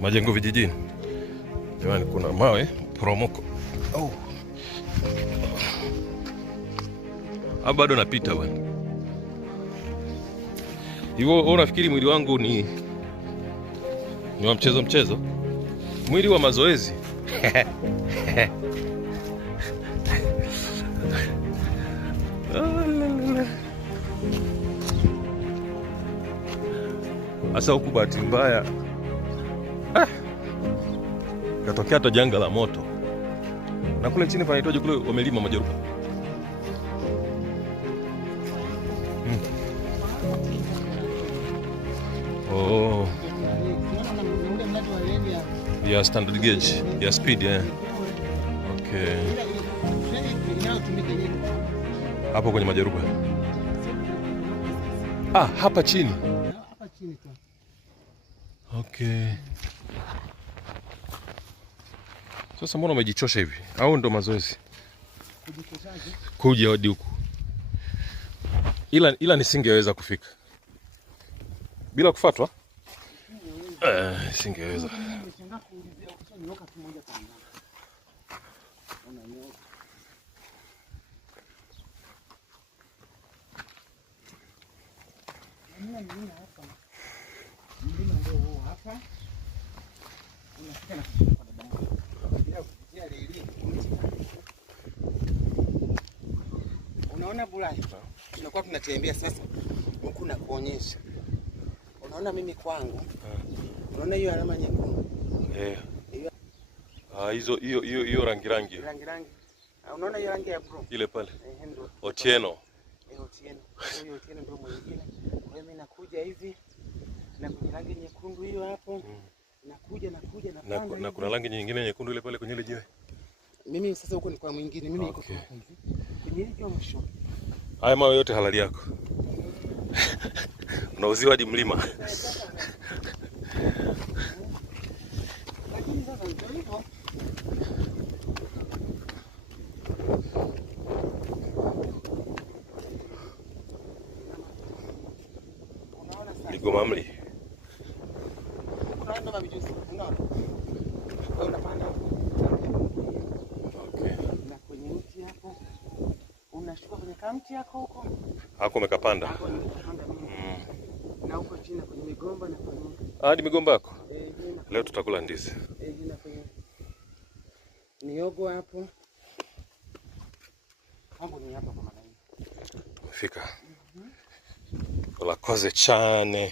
Majengo vijijini. Jamani, kuna mawe poromoko. Oh. Hapa bado napita bwana. Hivyo unafikiri mwili wangu ni wa mchezo? Mwili wa mazoezi. Asa huku bahati mbaya katokea hata janga la moto, na kule chini panaitwaje kule wamelima majerupa. Oh. Ya standard gauge ya speed Okay. Hapo kwenye majerupa. Hapa chini. Okay. Sasa mbona umejichosha hivi? Au ndo mazoezi? Kuja hadi huku. Ila nisingeweza kufika bila kufuatwa. Singeweza. Unaona Bulaya? Tunakuwa tunatembea sasa huku na kuonyesha. Unaona mimi kwangu. Unaona hiyo alama nyekundu? Hiyo rangi. Rangi. Unaona hiyo rangi ya blue? Ile pale. Otieno. Otieno. Hiyo Otieno ndio mwingine. Mimi nakuja hivi na kwenye rangi nyekundu hiyo hapo. Nakuja na kuna rangi nyingine nyekundu ile pale kwenye ile jiwe. Mimi sasa huko ni kwa mwingine, mimi niko hivi. Kwenye hiyo mwisho. Haya mawe yote halali yako. Unauziwa hadi mlima. Lakini sasa ndio hivyo. Migoma mli. Unaona mabijusi, unaona? Unapanda. Okay. Na kwenye mti hapo. Unashuka kwenye kamti yako huko. Hako umekapanda. Na huko chini kwenye migomba na kwenye. Hadi migomba yako? Leo tutakula ndizi. Na kwenye miogo hapo. Hapo ni hapa kwa maana hii. Tumefika. Ulakoze chane.